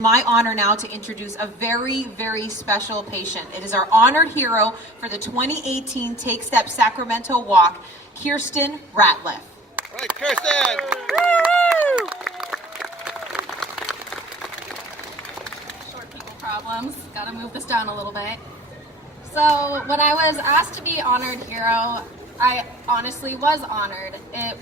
My honor now to introduce a very, very special patient. It is our honored hero for the 2018 Take Step Sacramento Walk, Kirsten Ratliff. All right, Kirsten! Short people problems. Gotta move this down a little bit. So when I was asked to be honored hero, I honestly was honored. It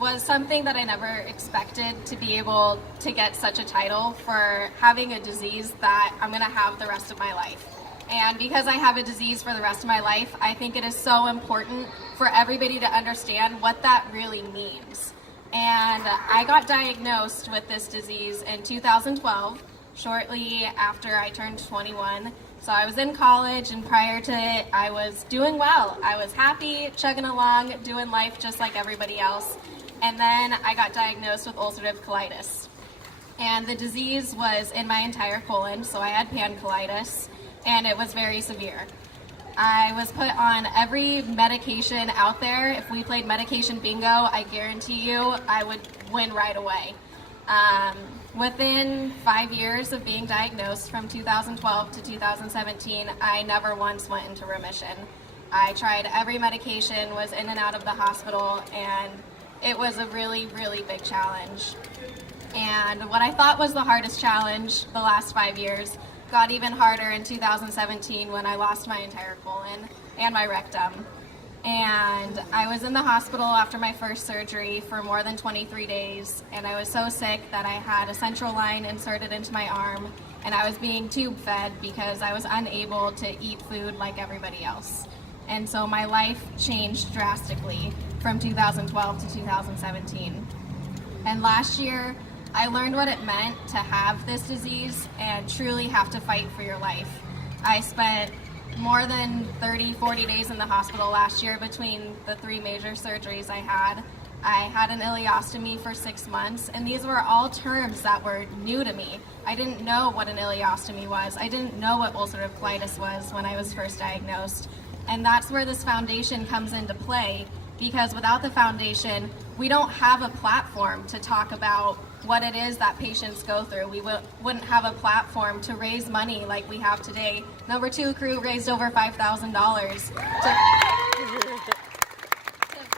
was something that I never expected, to be able to get such a title for having a disease that I'm gonna have the rest of my life. And because I have a disease for the rest of my life, I think it is so important for everybody to understand what that really means. And I got diagnosed with this disease in 2012, shortly after I turned 21. So I was in college, and prior to it, I was doing well. I was happy, chugging along, doing life just like everybody else. And then I got diagnosed with ulcerative colitis. And the disease was in my entire colon, so I had pancolitis, and it was very severe. I was put on every medication out there. If we played medication bingo, I guarantee you I would win right away. Within 5 years of being diagnosed, from 2012 to 2017, I never once went into remission. I tried every medication, was in and out of the hospital, and it was a really, really big challenge. And what I thought was the hardest challenge the last 5 years got even harder in 2017 when I lost my entire colon and my rectum. And I was in the hospital after my first surgery for more than 23 days, and I was so sick that I had a central line inserted into my arm, and I was being tube fed because I was unable to eat food like everybody else. And so my life changed drastically from 2012 to 2017. And last year, I learned what it meant to have this disease and truly have to fight for your life. I spent more than 40 days in the hospital last year between the 3 major surgeries I had. I had an ileostomy for 6 months, and these were all terms that were new to me. I didn't know what an ileostomy was. I didn't know what ulcerative colitis was when I was first diagnosed. And that's where this foundation comes into play, because without the foundation, we don't have a platform to talk about what it is that patients go through. We wouldn't have a platform to raise money like we have today. Number 2 crew raised over $5,000 to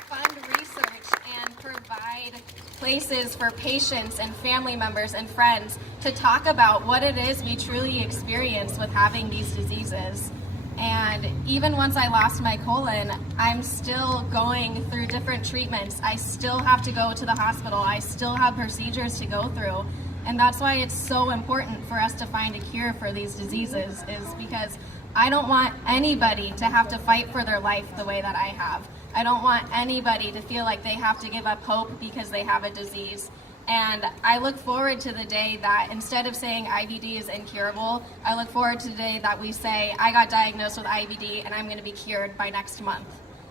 fund research and provide places for patients and family members and friends to talk about what it is we truly experience with having these diseases. And even once I lost my colon, I'm still going through different treatments. I still have to go to the hospital. I still have procedures to go through. And that's why it's so important for us to find a cure for these diseases, is because I don't want anybody to have to fight for their life the way that I have. I don't want anybody to feel like they have to give up hope because they have a disease. And I look forward to the day that instead of saying IBD is incurable, I look forward to the day that we say, I got diagnosed with IBD and I'm going to be cured by next month.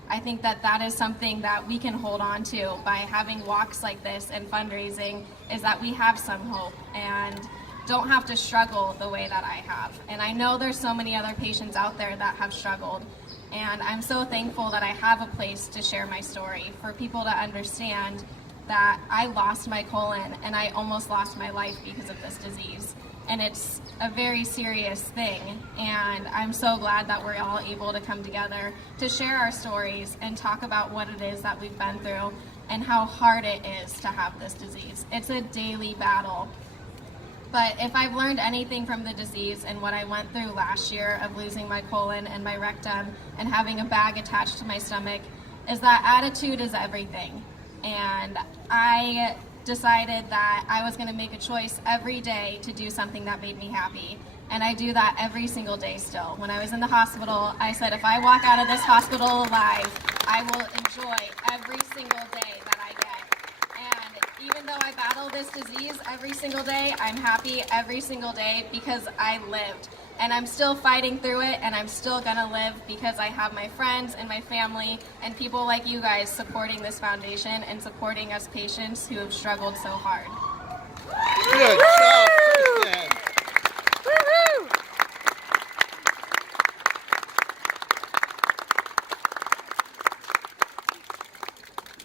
I think that that is something that we can hold on to by having walks like this and fundraising, is that we have some hope and don't have to struggle the way that I have. And I know there's so many other patients out there that have struggled. And I'm so thankful that I have a place to share my story for people to understand that I lost my colon and I almost lost my life because of this disease. And it's a very serious thing, and I'm so glad that we're all able to come together to share our stories and talk about what it is that we've been through and how hard it is to have this disease. It's a daily battle. But if I've learned anything from the disease and what I went through last year of losing my colon and my rectum and having a bag attached to my stomach, is that attitude is everything. And I decided that I was going to make a choice every day to do something that made me happy. And I do that every single day still. When I was in the hospital, I said, if I walk out of this hospital alive, I will enjoy every single day that I get. And even though I battle this disease every single day, I'm happy every single day because I lived. And I'm still fighting through it, and I'm still gonna live because I have my friends and my family and people like you guys supporting this foundation and supporting us patients who have struggled so hard. Good job, Kristen.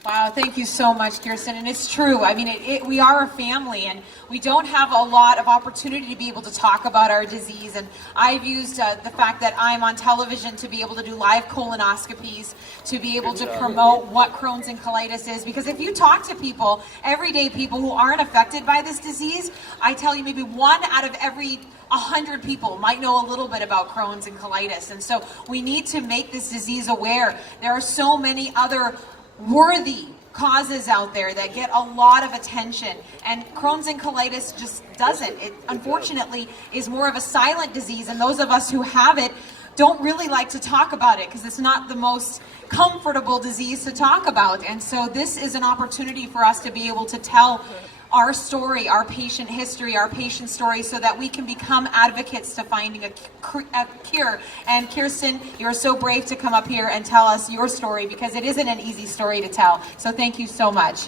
Wow, Thank you so much, Kirsten. And it's true. I mean, we are a family, and we don't have a lot of opportunity to be able to talk about our disease. And I've used the fact that I'm on television to be able to do live colonoscopies, to be able to promote what Crohn's and colitis is. Because if you talk to people, everyday people who aren't affected by this disease, I tell you maybe 1 out of every 100 people might know a little bit about Crohn's and colitis. And so we need to make this disease aware. There are so many other worthy causes out there that get a lot of attention, and Crohn's and colitis just doesn't. It unfortunately is more of a silent disease, and those of us who have it don't really like to talk about it because it's not the most comfortable disease to talk about. And so this is an opportunity for us to be able to tell our story, our patient history, our patient story, so that we can become advocates to finding a cure. And Kirsten, you're so brave to come up here and tell us your story, because it isn't an easy story to tell. So thank you so much.